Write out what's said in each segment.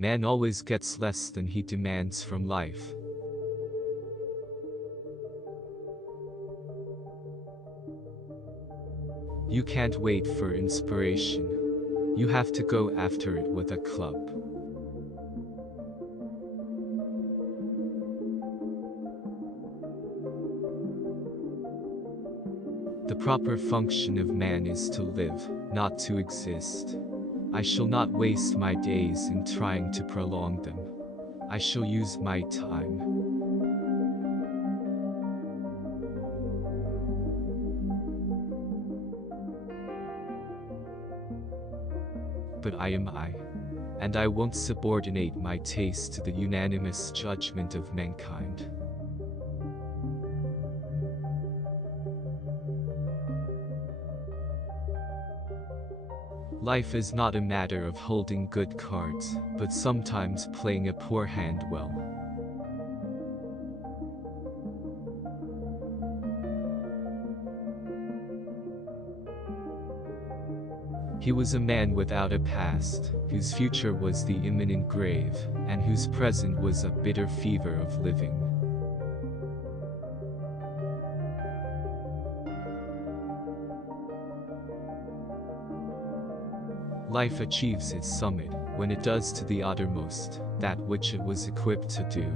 Man always gets less than he demands from life. You can't wait for inspiration. You have to go after it with a club. The proper function of man is to live, not to exist. I shall not waste my days in trying to prolong them. I shall use my time. But I am I, and I won't subordinate my taste to the unanimous judgment of mankind. Life is not a matter of holding good cards, but sometimes playing a poor hand well. He was a man without a past, whose future was the imminent grave, and whose present was a bitter fever of living. Life achieves its summit when it does to the uttermost that which it was equipped to do.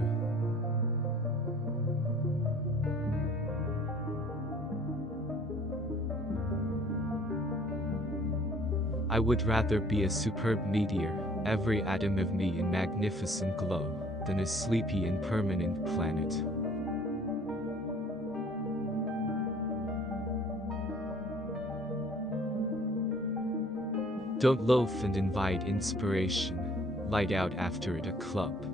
I would rather be a superb meteor, every atom of me in magnificent glow, than a sleepy impermanent planet. Don't loaf and invite inspiration, light out after it a club.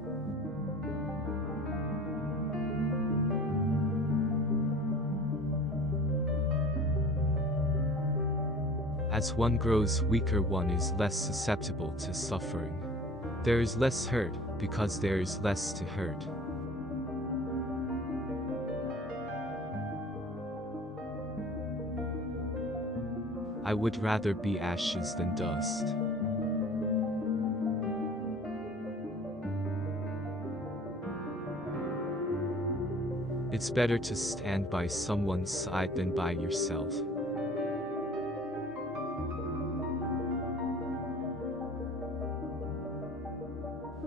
As one grows weaker, one is less susceptible to suffering. There is less hurt, because there is less to hurt. I would rather be ashes than dust. It's better to stand by someone's side than by yourself.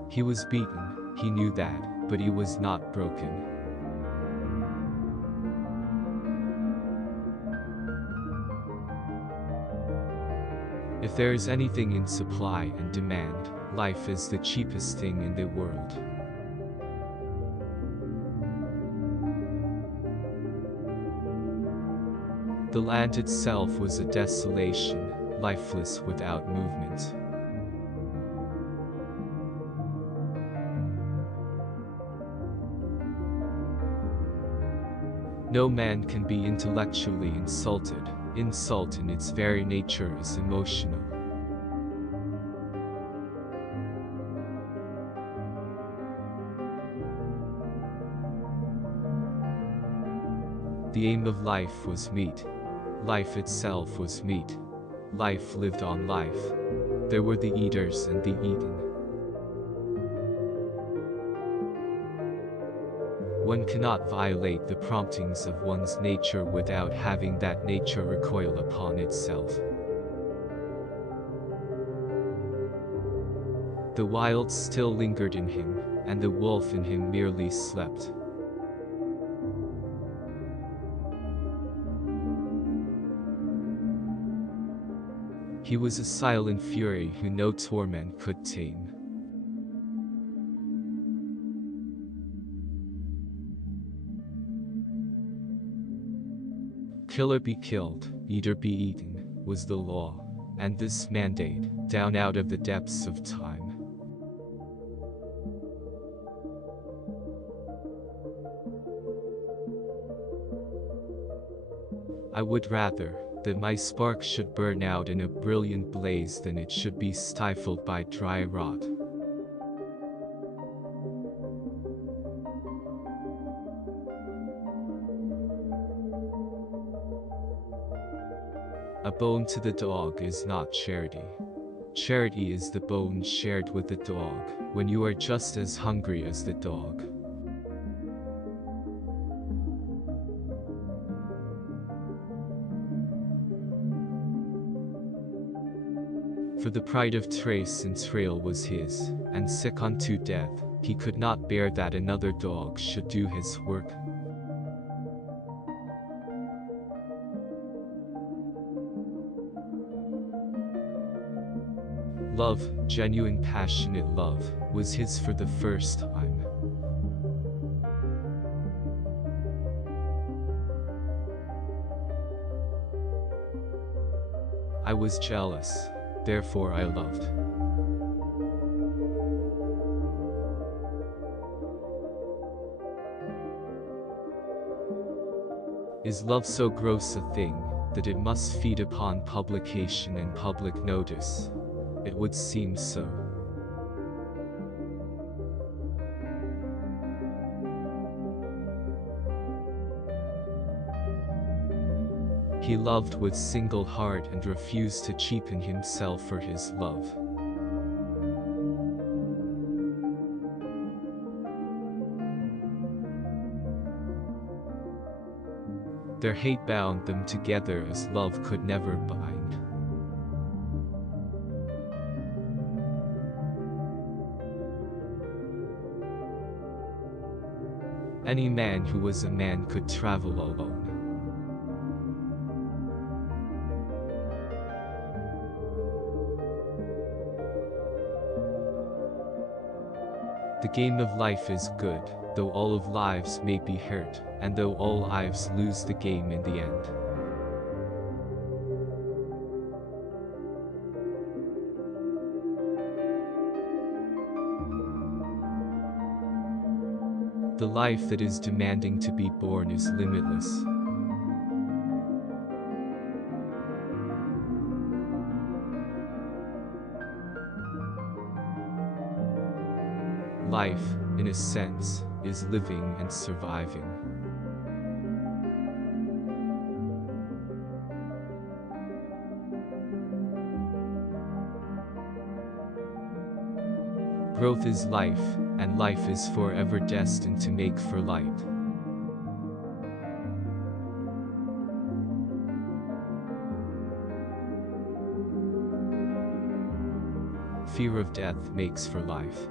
He was beaten, he knew that, but he was not broken. If there is anything in supply and demand, life is the cheapest thing in the world. The land itself was a desolation, lifeless without movement. No man can be intellectually insulted. Insult in its very nature is emotional. The aim of life was meat. Life itself was meat. Life lived on life. There were the eaters and the eaten. One cannot violate the promptings of one's nature without having that nature recoil upon itself. The wild still lingered in him, and the wolf in him merely slept. He was a silent fury who no torment could tame. Kill or be killed, eat or be eaten, was the law, and this mandate, down out of the depths of time. I would rather that my spark should burn out in a brilliant blaze than it should be stifled by dry rot. A bone to the dog is not charity. Charity is the bone shared with the dog, when you are just as hungry as the dog. For the pride of trace and trail was his, and sick unto death, he could not bear that another dog should do his work. Love, genuine passionate love, was his for the first time. I was jealous, therefore I loved. Is love so gross a thing, that it must feed upon publication and public notice? It would seem so. He loved with single heart and refused to cheapen himself for his love. Their hate bound them together as love could never bind. Any man who was a man could travel alone. The game of life is good, though all of lives may be hurt, and though all lives lose the game in the end. The life that is demanding to be born is limitless. Life, in a sense, is living and surviving. Growth is life, and life is forever destined to make for light. Fear of death makes for life.